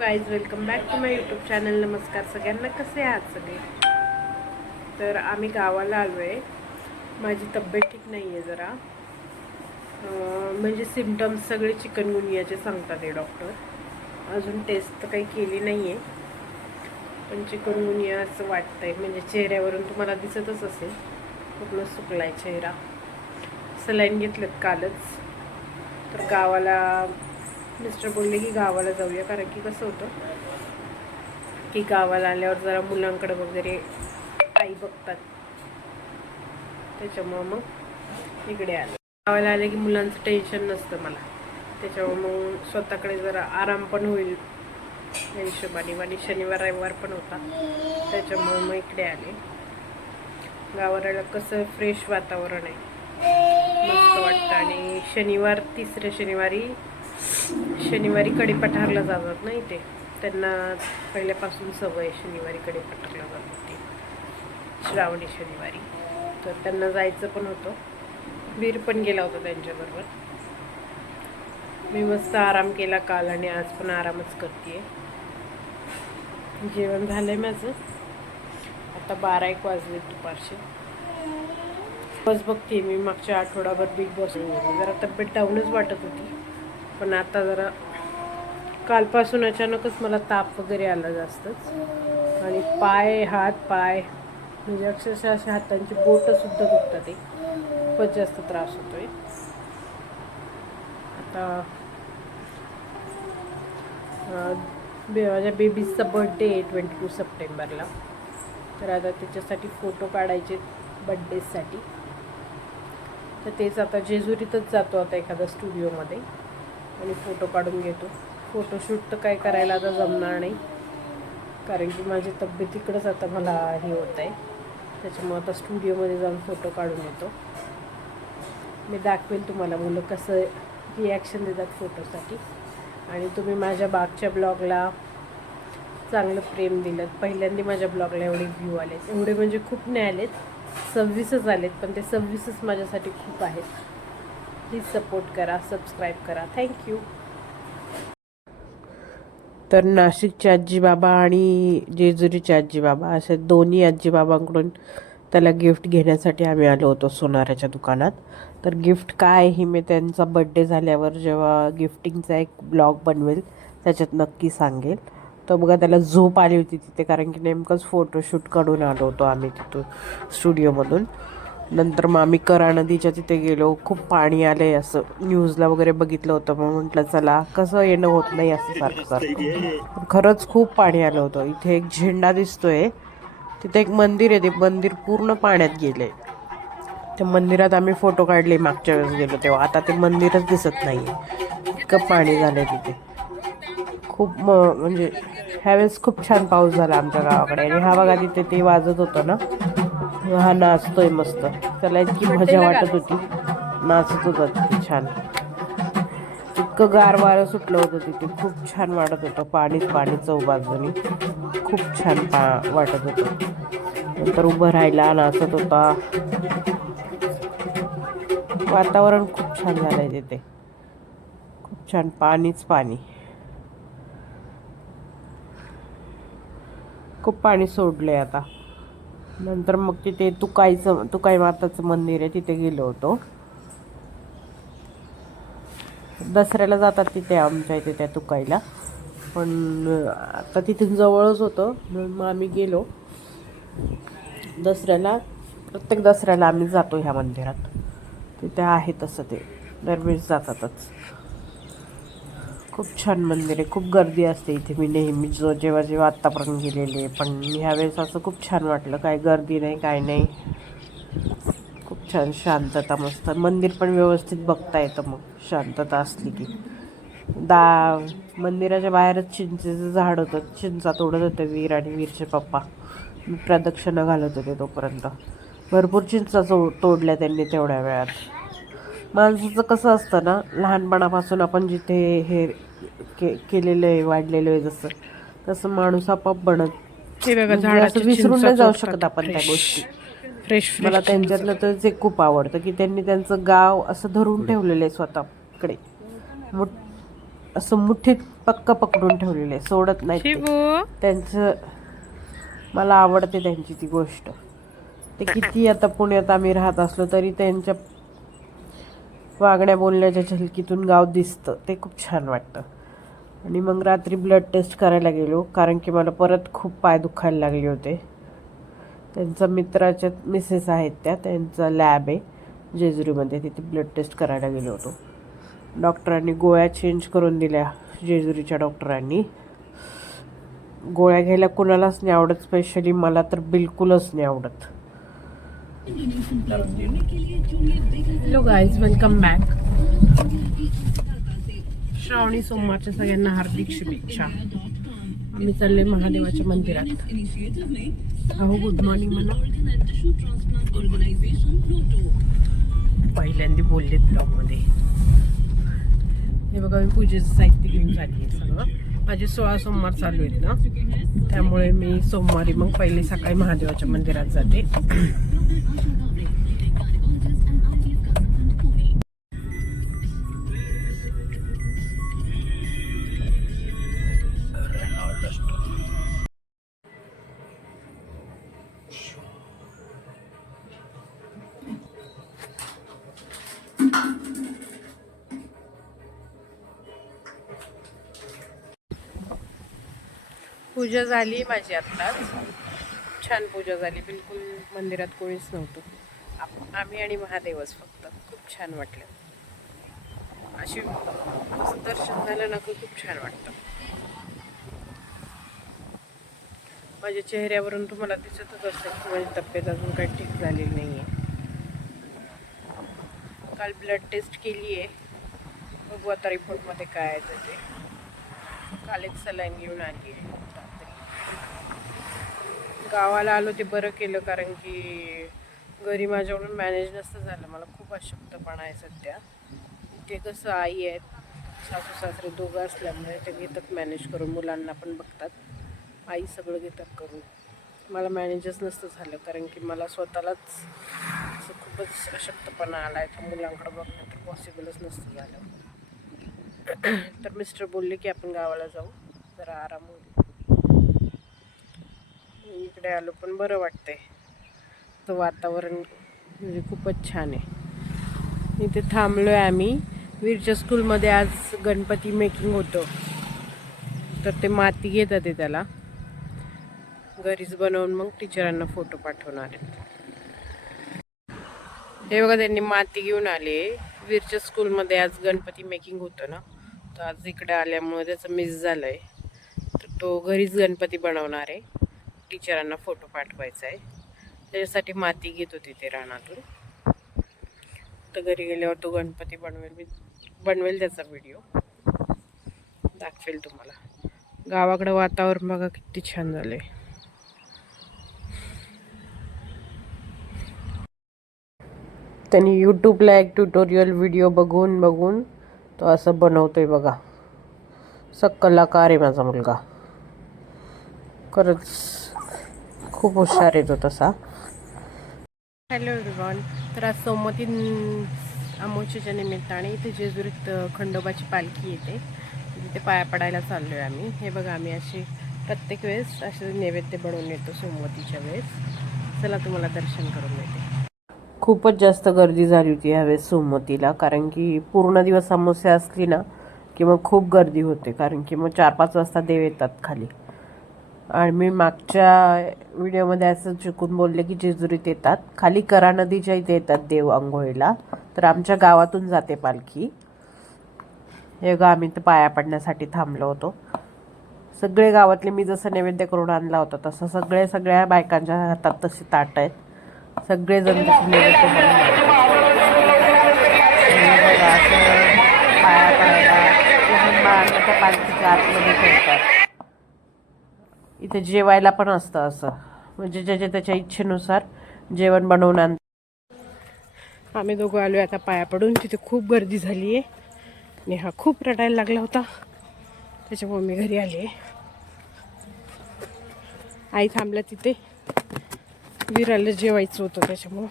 Guys welcome back to my YouTube channel नमस्कार सगळ्यांना. कसे आहात सगळे? तर आम्ही गावाला आलो आहे माझी तब्येत ठीक नाही आहे जरा म्हणजे सिमटम्स सगळे चिकनगुनियाचे सांगतात आहे डॉक्टर अजून टेस्ट तर काही केली नाही आहे पण चिकनगुनिया असं वाटतंय. म्हणजे चेहऱ्यावरून तुम्हाला दिसतच असेल. पूर्ण सुकला आहे चेहरा. सलाईन घेतलं कालच. तर गावाला मिस्टर बोलले की गावाला जाऊया कारण की कसं होतं की गावाला आल्यावर जरा मुलांकडे वगैरे आई बघतात. त्याच्यामुळं मग इकडे आले. गावाला आले की मुलांचं टेन्शन नसतं मला. त्याच्यामुळं मग स्वतःकडे जरा आराम पण होईल. या हिशोबाने. आणि शनिवार रविवार पण होता. त्याच्यामुळे मग इकडे आले. गावाला कसं फ्रेश वातावरण आहे. मस्त वाटतं. आणि शनिवार तिसऱ्या शनिवारी शनिवारी कडेपठारला जातात ना इथे. त्यांना पहिल्यापासून सवय शनिवारी कडे पठारला जातात ते श्रावणी शनिवारी. तर त्यांना जायचं पण होतं. वीर पण गेला होता त्यांच्याबरोबर. मी मस्त आराम केला काल आणि आज पण आरामच करते जेवण झालंय माझं. आता बारा एक वाजले दुपारचे. बस बघते मी मागच्या आठवडाभर बिग बॉस जरा तब्येत डाऊनच वाटत होती. पण आता जरा कालपासून अचानकच मला ताप वगैरे आला जास्तच. आणि पाय हात पाय म्हणजे अक्षरशः अशा हातांची बोटं सुद्धा दुखतात ते खूपच जास्त त्रास होतोय. आता बे- माझ्या बेबीजचा बड्डे आहे ट्वेंटी टू सप्टेंबरला. तर आता त्याच्यासाठी फोटो काढायचे बड्डेसाठी तर तेच आता जेजुरीतच जातो आता एखाद्या स्टुडिओमध्ये. आणि फोटो काढून घेतो. फोटोशूट तर काय करायला आता जमणार नाही. कारण की माझी तब्येत इकडंच आता मला हे होत आहे त्याच्यामुळे आता स्टुडिओमध्ये जाऊन फोटो काढून येतो. मी दाखवेल तुम्हाला मुलं कसं रिॲक्शन देतात फोटोसाठी आणि तुम्ही माझ्या बागच्या ब्लॉगला चांगलं प्रेम दिलं. पहिल्यांदा माझ्या ब्लॉगला एवढे व्ह्यू आलेत. एवढे म्हणजे खूप नाही आलेत. सव्वीसच आलेत पण ते सव्वीसच माझ्यासाठी खूप आहेत. प्लीज सपोर्ट करा सबस्क्राईब करा. थँक्यू तर नाशिकचे आजीबाबा आणि जेजुरीचे आजीबाबा असे दोन्ही आजीबाबांकडून त्याला गिफ्ट घेण्यासाठी आम्ही आलो होतो सोनाराच्या दुकानात. तर गिफ्ट काय हे मी त्यांचा बड्डे झाल्यावर जेव्हा गिफ्टिंगचा एक ब्लॉग बनवेल त्याच्यात नक्की सांगेल. तर बघा त्याला झोप आली होती तिथे कारण की नेमकंच फोटोशूट काढून आलो होतो आम्ही तिथून स्टुडिओमधून नंतर मग आम्ही करा नदीच्या तिथे गेलो. खूप पाणी आले असं. न्यूजला वगैरे बघितलं होतं. मग म्हटलं चला कसं येणं होत नाही असं सारखं. सारखं पण खरंच खूप पाणी आलं होतं. इथे एक झेंडा दिसतोय. तिथे एक मंदिर आहे. ते मंदिर पूर्ण पाण्यात गेले त्या मंदिरात आम्ही फोटो काढले मागच्या वेळेस गेलो तेव्हा. आता ते मंदिरच दिसत नाही इतकं पाणी झालं तिथे. खूप म म्हणजे ह्यावेळेस खूप छान पाऊस झाला आमच्या गावाकडे. आणि हा बघा तिथे ते वाजत होतं ना. हा नाचतोय मस्त. त्याला इतकी मजा वाटत होती. नाचत होता तिथे छान. इतकं गार वारं सुटलं होतं तिथे. खूप छान वाटत होतं. पाणीच पाणी चौबाजूनी खूप छान पा वाटत होतं. नंतर उभं राहिला नाचत होता. वातावरण खूप छान झालंय तिथे. खूप छान पाणीच पाणी. खूप पाणी सोडलंय आता. नंतर मग तिथे तुकाईचं तुकाई माताचं मंदिर आहे तिथे गेलो होतो. दसऱ्याला जातात तिथे आमच्या इथे त्या तुकाईला. पण आता तिथून जवळच होतं म्हणून मग आम्ही गेलो. दसऱ्याला प्रत्येक दसऱ्याला आम्ही जातो ह्या मंदिरात. तिथे आहे तसं ते. दरवेळेस जातातच. खूप छान मंदिर आहे. खूप गर्दी असते इथे. मी नेहमी जो जेव्हा जेव्हा आत्तापर्यंत गेलेले पण ह्यावेळेस असं खूप छान वाटलं. काय गर्दी नाही काय नाही. खूप छान शांतता मस्त. मंदिर पण व्यवस्थित बघता येतं मग. शांतता असली की. दा मंदिराच्या बाहेरच चिंचेचं झाड होतं. चिंचा तोडत होते वीर आणि वीरचे पप्पा. मी प्रदक्षिणा घालत होते तोपर्यंत. भरपूर चिंचा चो तोडल्या त्यांनी तेवढ्या वेळात. माणसाचं कसं असतं ना लहानपणापासून आपण जिथे हे के केलेलं आहे वाढलेलं आहे जसं. तसं माणूस आपोआप बनत. हे बघा म्हणजे झाडाची असं विसरून नाही जाऊ शकत आपण त्या. गोष्टी. फ्रेश मला त्यांच्यातलं तर जे खूप आवडतं की त्यांनी त्यांचं गाव असं धरून ठेवलेलं आहे स्वतःकडे. मुठ असं मुठीत पक्क पकडून ठेवलेले सोडत नाही ते. त्यांचं मला आवडते त्यांची ती गोष्ट. ते किती आता पुण्यात आम्ही राहत असलो तरी त्यांच्या वागण्या बोलण्याच्या झलकीतून गाव दिसतं. ते खूप छान वाटतं. आणि मग रात्री ब्लड टेस्ट करायला गेलो कारण की मला परत खूप पाय दुखायला लागले होते. त्यांचा मित्राच्या मिसेस आहेत त्या त्यांचा लॅब आहे जेजुरीमध्ये. तिथे ब्लड टेस्ट करायला गेलो होतो. डॉक्टरांनी गोळ्या चेंज करून दिल्या जेजुरीच्या डॉक्टरांनी. गोळ्या घ्यायला कुणालाच नाही आवडत स्पेशली मला तर बिलकुलच नाही आवडत. हॅलो गाईज वेलकम बॅक श्रावणी सोमवारच्या सगळ्यांना हार्दिक शुभेच्छा. आम्ही चालले महादेवाच्या मंदिरात. अहो गुड मॉर्निंग म्हणा. पहिल्यांदा बोलले ब्लॉगमध्ये. हे बघा मी पूजेचं साहित्य घेऊन चालली आहे सगळं. माझे सोळा सोमवार चालू आहेत ना. त्यामुळे मी सोमवारी मग पहिले सकाळी महादेवाच्या मंदिरात जाते. पूजा झाली माझी आत्ताच. छान पूजा झाली. बिलकुल मंदिरात कोणीच नव्हतं. आप- आम्ही आणि महादेवच फक्त. खूप छान वाटलं. अशी असं दर्शन झालं ना खूप छान वाटतं. माझ्या चेहऱ्यावरून तुम्हाला दिसतच असेल की माझी तब्येत अजून काही ठीक झालेली नाही आहे काल ब्लड टेस्ट केली आहे बघू आता रिपोर्टमध्ये काय आहे ते. काल एक सलाईन घेऊन आली आहे आता गावाला आलो ते बरं केलं कारण की घरी माझ्याकडून मॅनेज नसतं झालं. मला खूप अशक्तपणा आहे सध्या. ते कसं आई आहेत सासू सासरे दोघं असल्यामुळे ते घेतात मॅनेज करून. मुलांना पण बघतात. आई सगळं घेतात करून. मला मॅनेजच नसतं झालं कारण की मला स्वतःलाच असं खूपच अशक्तपणा आला आहे तर मुलांकडे बघणं तर पॉसिबलच नसतं झालं. तर मिस्टर बोलले की आपण गावाला जाऊ. जरा आराम होईल. इकडे आलो पण बरं वाटतंय. तर वातावरण म्हणजे खूपच छान आहे. इथे थांबलो आहे आम्ही. वीरच्या स्कूलमध्ये आज गणपती मेकिंग होतं. तर ते माती घेतात आहे त्याला. घरीच बनवून मग टीचरांना फोटो पाठवणार आहेत. हे बघा त्यांनी माती घेऊन आले. वीरच्या स्कूलमध्ये आज गणपती मेकिंग होतं ना? तर आज इकडे आल्यामुळे त्याचं मिस झालं आहे तर तो घरीच गणपती बनवणार आहे. टीचरांना फोटो पाठवायचा आहे. त्याच्यासाठी माती घेत होती ते रानातून. तर घरी गेल्यावर तो गणपती बनवेल मी बनवेल त्याचा व्हिडिओ दाखवेल तुम्हाला. गावाकडं वातावरण बघा किती छान झालं आहे त्यांनी यूट्यूबला एक ट्युटोरियल व्हिडिओ बघून बघून तो असं बनवतोय बघा. स कलाकार आहे माझा मुलगा. खरंच खूप हुशार आहे तो तसा. हॅलो एव्हरीवन तर आज सोमवती अमावस्येच्या निमित्ताने इथे जेजुरीत खंडोबाची पालखी येते. तिथे पाया पडायला चाललो आहे आम्ही. हे बघा आम्ही अशी प्रत्येक वेळेस असे नैवेद्य बनवून येतो सोमवतीच्या वेळेस. चला तुम्हाला दर्शन करून येते खूपच जास्त गर्दी झाली होती ह्यावेळेस सोमवतीला कारण की पूर्ण दिवस अमावस्या असली ना की मग खूप गर्दी होते कारण की मग चार पाच वाजता देव येतात खाली. आणि मी मागच्या व्हिडिओमध्ये असं चुकून बोलले की जेजुरीत येतात. खाली करा नदीच्या इथे येतात देव आंघोळीला. तर आमच्या गावातून जाते पालखी. हे गा आम्ही तर पाया पडण्यासाठी थांबलो होतो. सगळे गावातले मी जसं नैवेद्य करून आणला होता तसं सगळे सगळ्या बायकांच्या हातात तसे ताट आहेत. सगळेजण तसे नैवेद्य बघा, पाया पडायला पालखीच्या आतमध्ये ठेवतात. इथे जेवायला पण असतं असं. म्हणजे ज्याच्या त्याच्या इच्छेनुसार जेवण बनवून आण आम्ही दोघं आलो आता पाया पडून. तिथे खूप गर्दी झाली आहे आणि हा खूप रडायला लागला होता. त्याच्यामुळे मी घरी आले आई थांबल्या तिथे. वीराला जेवायचं होतं त्याच्यामुळं.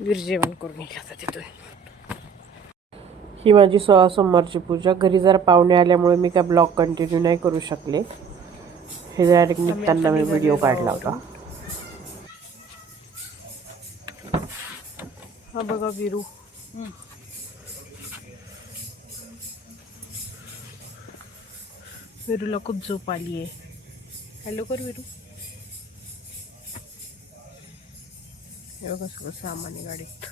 वीर जेवण करून गेला तिथून. ही माझी सोळा सोमवारची पूजा. घरी जरा पाहुणे आल्यामुळे मी काय ब्लॉग कंटिन्यू नाही करू शकले. हे डायरेक्ट निघताना मी व्हिडिओ काढला होता. हा बघा विरू. विरूला खूप झोप आली आहे. हॅलो कर विरू. हे बघा सगळं सामान गाडीत.